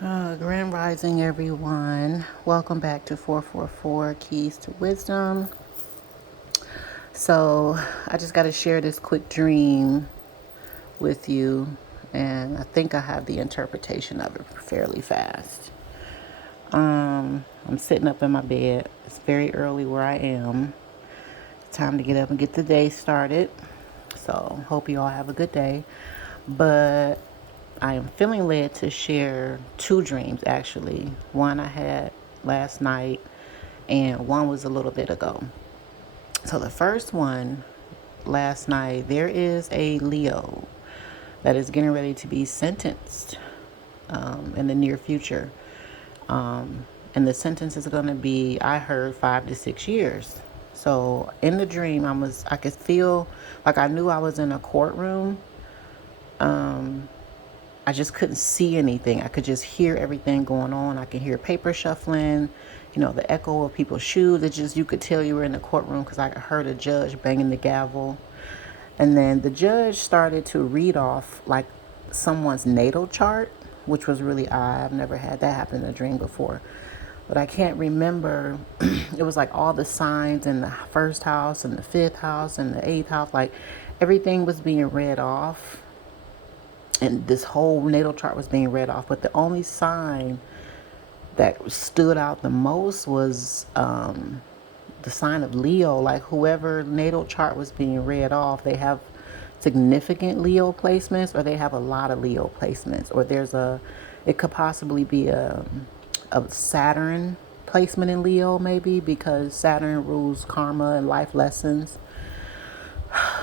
Grand Rising, everyone. Welcome back to 444 Keys to Wisdom. So, I just got to share this quick dream with you, and I think I have the interpretation of it fairly fast. I'm sitting up in my bed. It's very early where I am. It's time to get up and get the day started. So, hope you all have a good day. But I am feeling led to share two dreams actually. One I had last night, and one was a little bit ago. So, the first one last night, there is a Leo that is getting ready to be sentenced in the near future. And the sentence is going to be, I heard, 5 to 6 years. So in the dream, I could feel like I knew I was in a courtroom. I just couldn't see anything. I could just hear everything going on. I could hear paper shuffling, the echo of people's shoes. It just, you could tell you were in the courtroom because I heard a judge banging the gavel. And then the judge started to read off like someone's natal chart, which was really odd. I've never had that happen in a dream before. But I can't remember. It was like all the signs in the first house and the fifth house and the eighth house. Like everything was being read off. And this whole natal chart was being read off. But the only sign that stood out the most was the sign of Leo. Like whoever natal chart was being read off, they have significant Leo placements, or they have a lot of Leo placements, or it could possibly be a Saturn placement in Leo, maybe because Saturn rules karma and life lessons.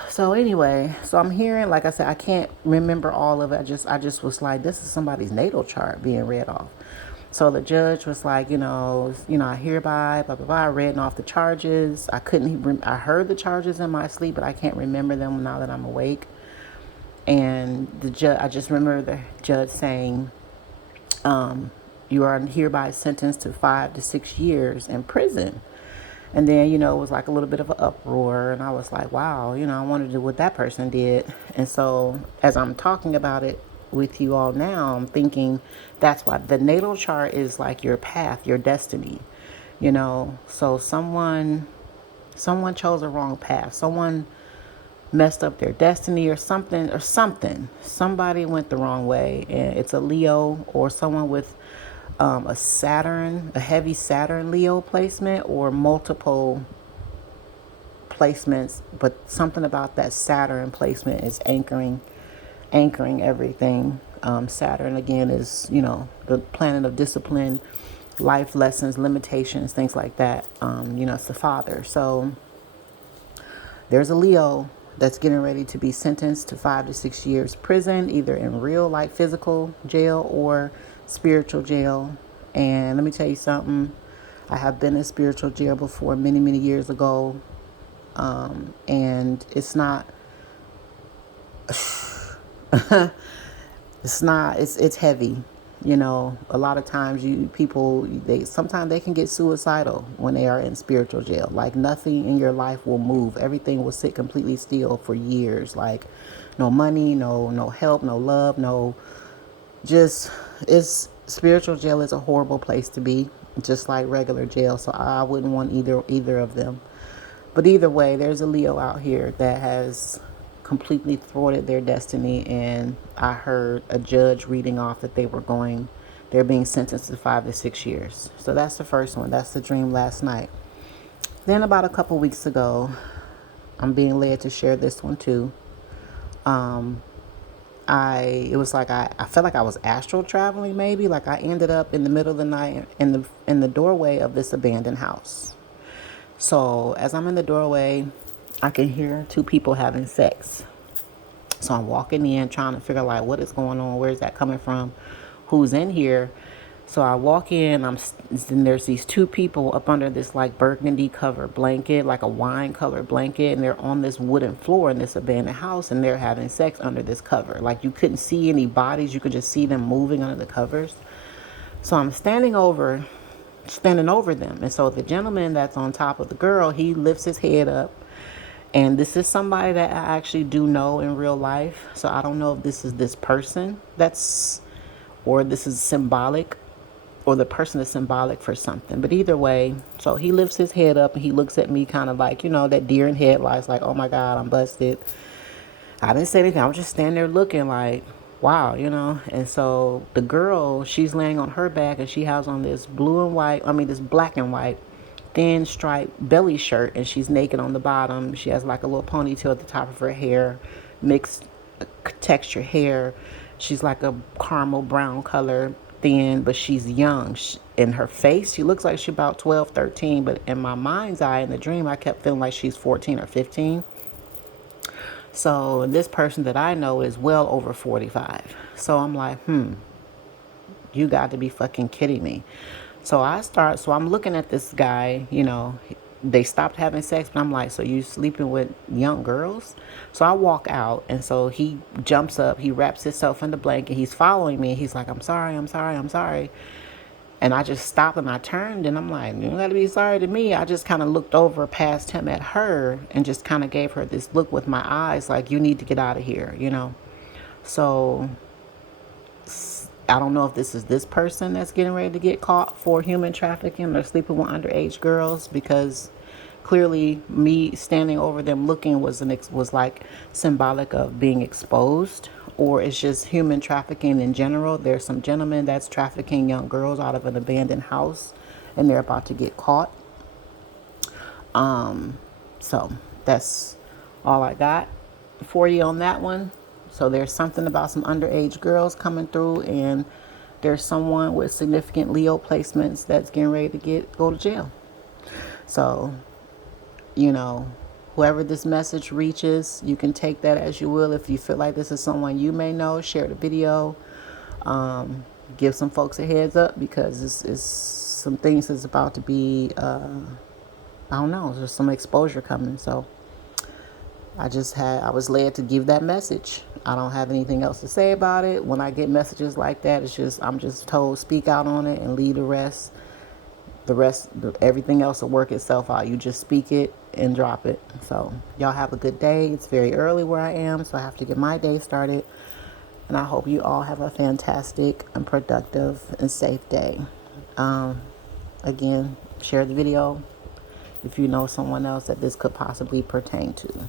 So anyway, so I'm hearing, like I said, I can't remember all of it. I just was like, this is somebody's natal chart being read off. So the judge was like, I hereby, blah, blah, blah, reading off the charges. I heard the charges in my sleep, but I can't remember them now that I'm awake. And I just remember the judge saying, you are hereby sentenced to 5 to 6 years in prison. And then, it was like a little bit of an uproar. And I was like, wow, I wanted to do what that person did. And so as I'm talking about it with you all now, I'm thinking that's why the natal chart is like your path, your destiny, So someone chose a wrong path. Someone messed up their destiny or something. Somebody went the wrong way. And it's a Leo or someone with a heavy Saturn Leo placement, or multiple placements, but something about that Saturn placement is anchoring everything. Saturn again is, the planet of discipline, life lessons, limitations, things like that. It's the father. So there's a Leo that's getting ready to be sentenced to 5 to 6 years prison, either in real, like physical jail, or spiritual jail. And let me tell you something. I have been in spiritual jail before, many, many years ago. And it's not, it's heavy. A lot of times sometimes they can get suicidal when they are in spiritual jail. Like nothing in your life will move. Everything will sit completely still for years. Like no money, no help, no love, no, just, it's spiritual jail is a horrible place to be, just like regular jail. So I wouldn't want either of them. But either way, there's a Leo out here that has completely thwarted their destiny, and I heard a judge reading off that they're being sentenced to 5 to 6 years. So that's the first one. That's the dream last night. Then about a couple weeks ago, I'm being led to share this one too. It was like I felt like I was astral traveling, maybe. Like I ended up in the middle of the night in the doorway of this abandoned house. So as I'm in the doorway, I can hear two people having sex. So I'm walking in trying to figure out like what is going on, where is that coming from, who's in here. So I walk in, and there's these two people up under this like burgundy covered blanket, like a wine colored blanket, and they're on this wooden floor in this abandoned house, and they're having sex under this cover. Like you couldn't see any bodies, you could just see them moving under the covers. So I'm standing over them. And so the gentleman that's on top of the girl, he lifts his head up. And this is somebody that I actually do know in real life. So I don't know if this is this person that's or this is symbolic, or the person is symbolic for something. But either way, so he lifts his head up and he looks at me kind of like, that deer in headlights, like, oh my God, I'm busted. I didn't say anything. I was just standing there looking like, wow. And so the girl, she's laying on her back and she has on this this black and white thin striped belly shirt, and she's naked on the bottom. She has like a little ponytail at the top of her hair, mixed texture hair. She's like a caramel brown color, thin, but she's young. In her face, she looks like she's about 12, 13, but in my mind's eye, in the dream, I kept feeling like she's 14 or 15. So this person that I know is well over 45. So I'm like, you got to be fucking kidding me. So I'm looking at this guy. They stopped having sex, but I'm like, so you sleeping with young girls? So I walk out, and so he jumps up, he wraps himself in the blanket, he's following me, he's like, I'm sorry, I'm sorry, I'm sorry. And I just stopped and I turned and I'm like, you don't gotta be sorry to me. I just kind of looked over past him at her and just kind of gave her this look with my eyes like, you need to get out of here. So I don't know if this is this person that's getting ready to get caught for human trafficking or sleeping with underage girls, because clearly me standing over them looking was like symbolic of being exposed, or it's just human trafficking in general. There's some gentleman that's trafficking young girls out of an abandoned house and they're about to get caught. So that's all I got for you on that one. So there's something about some underage girls coming through, and there's someone with significant Leo placements that's getting ready to go to jail. So, whoever this message reaches, you can take that as you will. If you feel like this is someone you may know, share the video. Give some folks a heads up, because it's some things that's about to be, I don't know, there's some exposure coming. So I was led to give that message. I don't have anything else to say about it. When I get messages like that, I'm just told, speak out on it and leave the rest. Everything else will work itself out. You just speak it and drop it. So y'all have a good day. It's very early where I am, so I have to get my day started. And I hope you all have a fantastic and productive and safe day. Again, share the video if you know someone else that this could possibly pertain to.